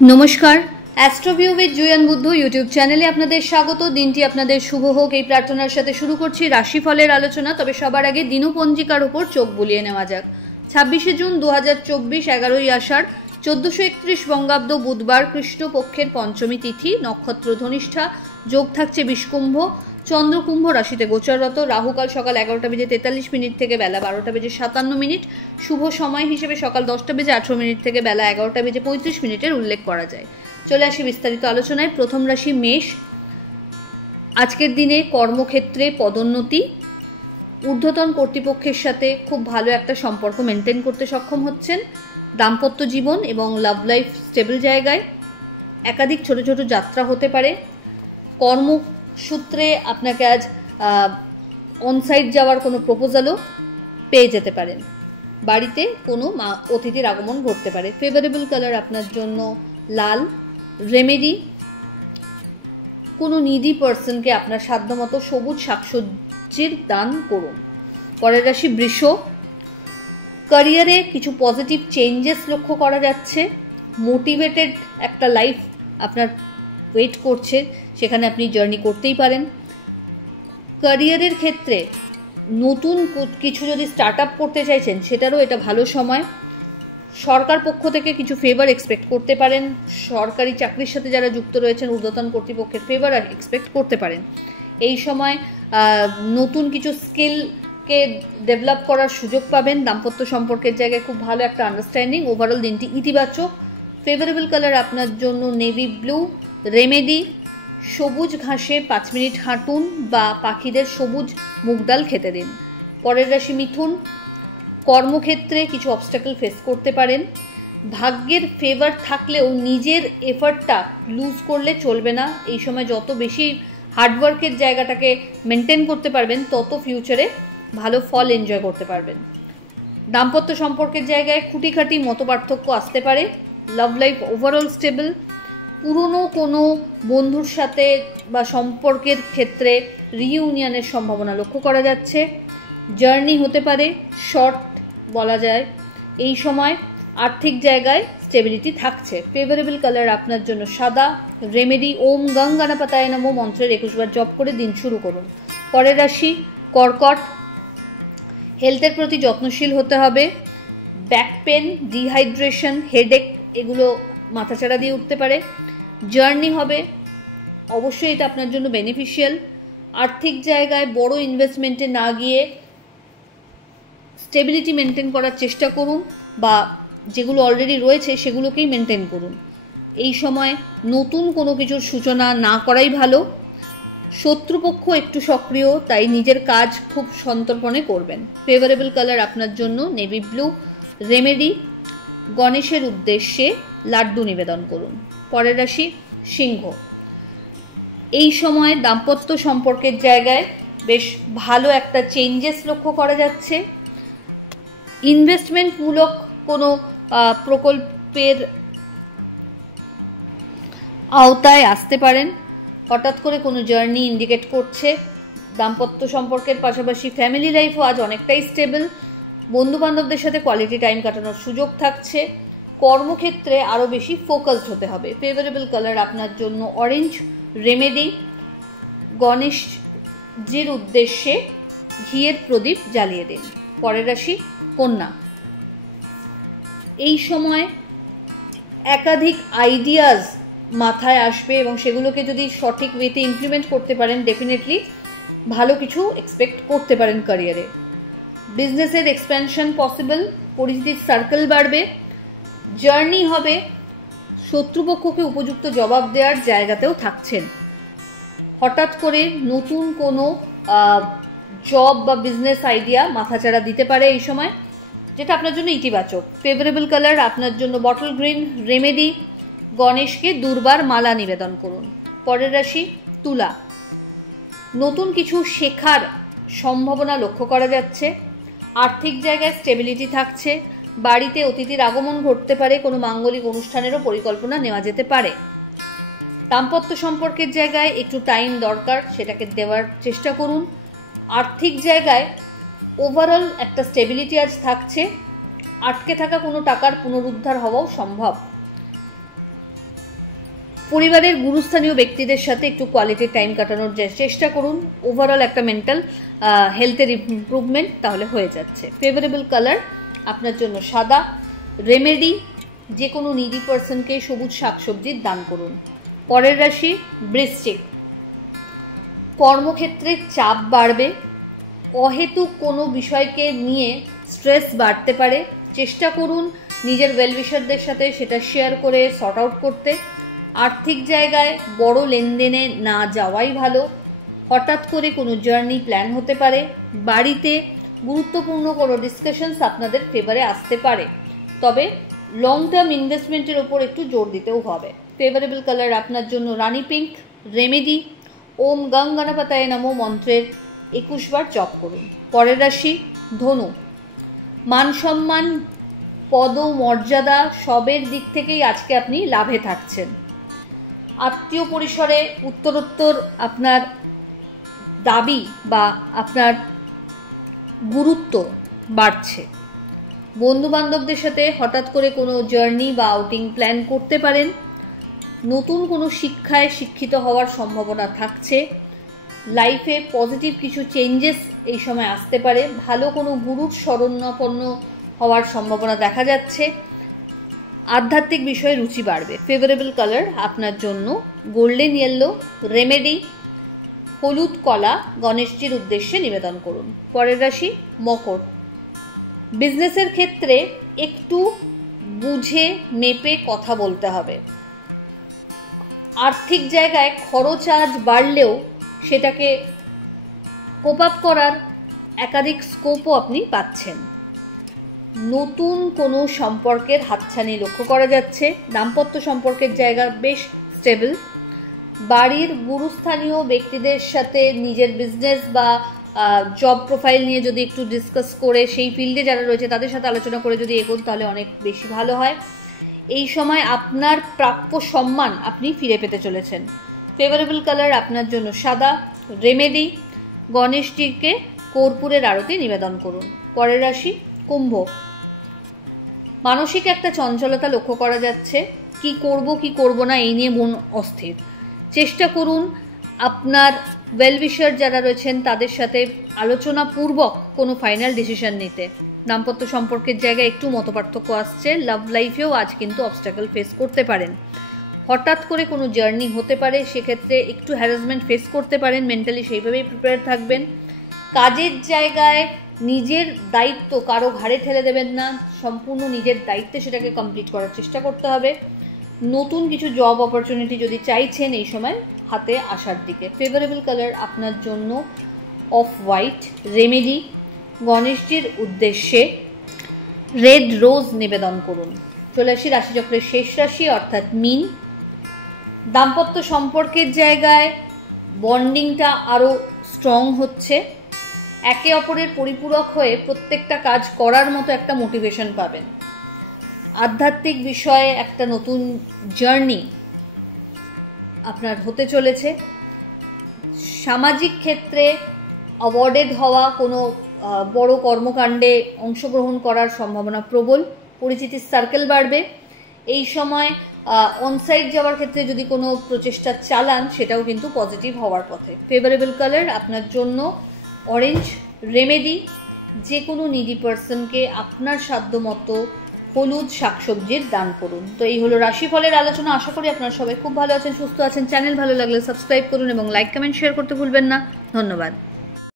नमस्कार অ্যাস্ট্রোভিউ with Juan Buddha YouTube চ্যানেলে আপনাদের স্বাগত। দিনটি আপনাদের শুভ হোক এই প্রার্থনার সাথে শুরু করছি রাশিফলের আলোচনা। তবে সবার আগে দিনপঞ্জিকার উপর চোখ বুলিয়ে নেওয়া যাক। 26শে জুন 2024, 11ই আষাঢ়, 1431 বঙ্গাব্দ, বুধবার, কৃষ্ণপক্ষের পঞ্চমী তিথি, নক্ষত্র ধনিষ্ঠা, যোগ থাকছে বিষকুম্ভ, চন্দ্র কুম্ভ রাশিতে গোচররত, রাহুকাল সকাল 11:43 থেকে বেলা 12:57, শুভ সময় হিসেবে সকাল 10:18 থেকে বেলা 11:35 উল্লেখ করা যায়। চলে আসি বিস্তারিত আলোচনায়। প্রথম রাশি মেষ। আজকের দিনে কর্মক্ষেত্রে পদোন্নতি, ঊর্ধ্বতন কর্তৃপক্ষের সাথে খুব ভালো একটা সম্পর্ক মেনটেন করতে সক্ষম হচ্ছেন। দাম্পত্য জীবন এবং লাভ লাইফ স্টেবল জায়গায়। একাধিক ছোট ছোট যাত্রা হতে পারে। কর্মসূত্রে আপনাকে আজ অনসাইট যাওয়ার কোনো প্রপোজালও পেয়ে যেতে পারেন। বাড়িতে কোনো অতিথির আগমন ঘটতে পারে। ফেভারেবল কালার আপনার জন্য লাল। রেমেডি, কোনো নিডি পার্সনকে আপনার সাধ্যমতো সবুজ শাকসবজির দান করুন। পরের রাশি বৃষ। ক্যারিয়ারে কিছু পজিটিভ চেঞ্জেস লক্ষ্য করা যাচ্ছে। মোটিভেটেড একটা লাইফ আপনার ওয়েট করছে, সেখানে আপনি জার্নি করতেই পারেন। ক্যারিয়ারের ক্ষেত্রে নতুন কিছু যদি স্টার্ট আপ করতে চাইছেন সেটারও এটা ভালো সময়। সরকার পক্ষ থেকে কিছু ফেভার এক্সপেক্ট করতে পারেন। সরকারি চাকরির সাথে যারা যুক্ত রয়েছেন ঊর্ধ্বতন কর্তৃপক্ষের ফেভার এক্সপেক্ট করতে পারেন। এই সময় নতুন কিছু স্কিলকে ডেভেলপ করার সুযোগ পাবেন। দাম্পত্য সম্পর্কের জায়গায় খুব ভালো একটা আন্ডারস্ট্যান্ডিং। ওভারঅল দিনটি ইতিবাচক। ফেভারেবল কালার আপনার জন্য নেভি ব্লু। রেমেডি, সবুজ ঘাসে 5 মিনিট হাঁটুন বা পাখিদের সবুজ মুগ ডাল খেতে দিন। পরের রাশি মিথুন। কর্মক্ষেত্রে কিছু অবস্ট্যাকল ফেস করতে পারেন। ভাগ্যের ফেভার থাকলেও নিজের এফার্টটা লুজ করলে চলবে না। এই সময় যত বেশি হার্ডওয়ার্কের জায়গাটাকে মেনটেন করতে পারবেন তত ফিউচারে ভালো ফল এনজয় করতে পারবেন। দাম্পত্য সম্পর্কের জায়গায় খুঁটিখাটি মতপার্থক্য আসতে পারে। Love life overall stable. পুরনো কোনো বন্ধুর সাথে বা সম্পর্কের ক্ষেত্রে রিইউনিয়নের সম্ভাবনা লক্ষ্য করা যাচ্ছে। জার্নি হতে পারে, শর্ট বলা যায়। এই সময় আর্থিক জায়গায় স্টেবিলিটি থাকছে। ফেভারেবল কালার আপনার জন্য সাদা। রেমেডি, ওম গং গণপতায় নমঃ মন্ত্রের 21 বার জপ করে দিন শুরু করুন। পরের রাশি কর্কট। হেলথের প্রতি যত্নশীল হতে হবে। ব্যাক পেন, ডিহাইড্রেশন, হেডেক এগুলো মাথাচাড়া দিয়ে উঠতে পারে। জার্নি হবে, অবশ্যই এটা আপনার জন্য বেনিফিশিয়াল। আর্থিক জায়গায় বড় ইনভেস্টমেন্টে না গিয়ে স্টেবিলিটি মেনটেন করার চেষ্টা করুন বা যেগুলো অলরেডি রয়েছে সেগুলোকেই মেনটেন করুন। এই সময় নতুন কোনো কিছুর সূচনা না করাই ভালো। শত্রুপক্ষ একটু সক্রিয়, তাই নিজের কাজ খুব সন্তর্পণে করবেন। ফেভারেবল কালার আপনার জন্য নেভি ব্লু। রেমেডি, গণেশের উদ্দেশ্যে লাড্ডু নিবেদন করুন। পরের রাশি সিংহ। এই সময় দাম্পত্য সম্পর্কের জায়গায় বেশ ভালো একটা চেঞ্জেস লক্ষ্য করা যাচ্ছে। ইনভেস্টমেন্টমূলক কোনো প্রকল্পের আওতায় আসতে পারেন। হঠাৎ করে কোনো জার্নি ইন্ডিকেট করছে। দাম্পত্য সম্পর্কের পাশাপাশি ফ্যামিলি লাইফও আজ অনেকটাই স্টেবল। বন্ধুবান্ধবদের সাথে কোয়ালিটি টাইম কাটানোর সুযোগ থাকছে। কর্মক্ষেত্রে আরও বেশি ফোকাসড হতে হবে। ফেভারেবল কালার আপনার জন্য অরেঞ্জ। রেমেডি, গণেশজির উদ্দেশ্যে ঘিয়ের প্রদীপ জ্বালিয়ে দিন। পরের রাশি কন্যা। এই সময় একাধিক আইডিয়াস মাথায় আসবে এবং সেগুলোকে যদি সঠিক ওয়েতে ইমপ্লিমেন্ট করতে পারেন ডেফিনেটলি ভালো কিছু এক্সপেক্ট করতে পারেন ক্যারিয়ারে। বিজনেসের এক্সপ্যানশন পসিবল। পরিচিতির সার্কেল বাড়বে। জার্নি হবে, শত্রুপক্ষকে উপযুক্ত জবাব দেওয়ার জায়গাতেও থাকছেন। হঠাৎ করে নতুন কোনো জব বা বিজনেস আইডিয়া মাথাচাড়া দিতে পারে এই সময়, যেটা আপনার জন্য ইতিবাচক। ফেভারেবল কালার আপনার জন্য বটল গ্রিন। রেমেডি, গণেশকে দুর্বার মালা নিবেদন করুন। পরের রাশি তুলা। নতুন কিছু শেখার সম্ভাবনা লক্ষ্য করা যাচ্ছে। আর্থিক জায়গায় স্টেবিলিটি থাকছে। বাড়িতে অতিথির আগমন ঘটতে পারে। কোনো মাঙ্গলিক অনুষ্ঠানেরও পরিকল্পনা নেওয়া যেতে পারে। দাম্পত্য সম্পর্কের জায়গায় একটু টাইম দরকার, সেটাকে দেওয়ার চেষ্টা করুন। আর্থিক জায়গায় ওভারঅল একটা স্টেবিলিটি আজ থাকছে। আটকে থাকা কোনো টাকার পুনরুদ্ধার হওয়াও সম্ভব। পরিবারের গুরুস্থানীয় ব্যক্তিদের সাথে একটু কোয়ালিটি টাইম কাটানোর চেষ্টা করুন। ওভারঅল একটা মেন্টাল হেলথের ইমপ্রুভমেন্ট তাহলে হয়ে যাচ্ছে। ফেভারেবল কালার আপনার জন্য সাদা। রেমেডি, যে কোনো নিডি পার্সনকে সবুজ শাকসবজির দান করুন। পরের রাশি বৃশ্চিক। কর্মক্ষেত্রে চাপ বাড়বে, অহেতুক কোনো বিষয়কে নিয়ে স্ট্রেস বাড়তে পারে। চেষ্টা করুন নিজের ওয়েলউইশারদের সাথে সেটা শেয়ার করে সর্ট আউট করতে। আর্থিক জায়গায় বড় লেনদেনে না যাওয়াই ভালো। হঠাৎ করে কোনো জার্নি প্ল্যান হতে পারে। বাড়িতে গুরুত্বপূর্ণ কোনো ডিসকাশনস আপনাদের ফেভারে আসতে পারে, তবে লং টার্ম ইনভেস্টমেন্টের ওপর একটু জোর দিতেও হবে। ফেভারেবল কালার আপনার জন্য রানী পিঙ্ক। রেমেডি, ওম গং গণপতায় নমো মন্ত্রের 21 বার জপ করুন। পরের রাশি ধনু। মান সম্মান, পদ মর্যাদা সবের দিক থেকেই আজকে আপনি লাভে থাকছেন। আত্মীয় পরিসরে উত্তরোত্তর আপনার দাবি বা আপনার গুরুত্ব বাড়ছে। বন্ধু বান্ধবদের সাথে হঠাৎ করে কোনো জার্নি বা আউটিং প্ল্যান করতে পারেন। নতুন কোনো শিক্ষায় শিক্ষিত হওয়ার সম্ভাবনা থাকছে। লাইফে পজিটিভ কিছু চেঞ্জেস এই সময় আসতে পারে। ভালো কোনো গুরুর শরণাপন্ন হওয়ার সম্ভাবনা দেখা যাচ্ছে। আধ্যাত্মিক বিষয়ে রুচি বাড়বে। ফেভারেবল কালার আপনার জন্য গোল্ডেন ইয়েলো। রেমেডি, হলুদ কলা গণেশজির উদ্দেশ্যে নিবেদন করুন। পরের রাশি মকর। বিজনেসের ক্ষেত্রে একটু বুঝে মেপে কথা বলতে হবে। আর্থিক জায়গায় খরচ আজ বাড়লেও সেটাকে কোপ আপ করার একাধিক স্কোপও আপনি পাচ্ছেন। নতুন কোনো সম্পর্কের হাতছানি লক্ষ্য করা যাচ্ছে। দাম্পত্য সম্পর্কের জায়গা বেশ স্টেবল। বাড়ির গুরুস্থানীয় ব্যক্তিদের সাথে নিজের বিজনেস বা জব প্রোফাইল নিয়ে যদি একটু ডিসকাস করে সেই ফিল্ডে যারা রয়েছে তাদের সাথে আলোচনা করে যদি এগোন তাহলে অনেক বেশি ভালো হয়। এই সময় আপনার প্রাপ্য সম্মান আপনি ফিরে পেতে চলেছেন। ফেভারেবল কালার আপনার জন্য সাদা। রেমেডি, গণেশজিকে কর্পূরের আরতি নিবেদন করুন। পরের রাশি কুম্ভ। মানসিক একটা চঞ্চলতা লক্ষ্য করা যাচ্ছে। কি করব না এই নিয়ে মন অস্থির। চেষ্টা করুন আপনার ওয়েলউইশার যারা রয়েছেন তাদের সাথে আলোচনা পূর্বক কোনো ফাইনাল ডিসিশন নিতে। দাম্পত্য সম্পর্কের জায়গায় একটু মতপার্থক্য আসছে। লাভ লাইফেও আজ কিন্তু অবস্ট্যাকল ফেস করতে পারেন। হঠাৎ করে কোনো জার্নি হতে পারে, সেক্ষেত্রে একটু হ্যারাসমেন্ট ফেস করতে পারেন। মেন্টালি সেইভাবেই প্রিপেয়ার থাকবেন। কাজের জায়গায় নিজের দায়িত্ব কারো ঘাড়ে ঠেলে দেবেন না। সম্পূর্ণ নিজের দায়িত্বে সেটাকে কমপ্লিট করার চেষ্টা করতে হবে। নতুন কিছু জব অপরচুনিটি যদি চাইছেন এই সময় হাতে আসার দিকে। ফেভারেবল কালার আপনার জন্য অফ হোয়াইট। রেমেডি, গণেশজির উদ্দেশ্যে রেড রোজ নিবেদন করুন। চলে আসি রাশিচক্রের শেষ রাশি অর্থাৎ মীন। দাম্পত্য সম্পর্কের জায়গায় বন্ডিংটা আরও স্ট্রং হচ্ছে। একে অপরের পরিপূরক হয়ে প্রত্যেকটা কাজ করার মতো একটা মোটিভেশন পাবেন। আধ্যাত্মিক বিষয়ে একটা নতুন জার্নি আপনার হতে চলেছে। সামাজিক ক্ষেত্রে অ্যাওয়ার্ডেড হওয়া কোনো বড় কর্মকাণ্ডে অংশগ্রহণ করার সম্ভাবনা প্রবল। পরিচিতির সার্কেল বাড়বে। এই সময় অনসাইট যাওয়ার ক্ষেত্রে যদি কোনো প্রচেষ্টা চালান সেটাও কিন্তু পজিটিভ হওয়ার পথে। ফেভারেবল কালার আপনার জন্য অরেঞ্জ। রেমেডি, যে কোনো নিডি পার্সনকে আপনার সাধ্যমতো হলুদ শাকসবজির দান করুন। তো এই হলো রাশিফলের আলোচনা। আশা করি আপনারা সবাই খুব ভালো আছেন, সুস্থ আছেন। চ্যানেল ভালো লাগলে সাবস্ক্রাইব করুন এবং লাইক কমেন্ট শেয়ার করতে ভুলবেন না। ধন্যবাদ।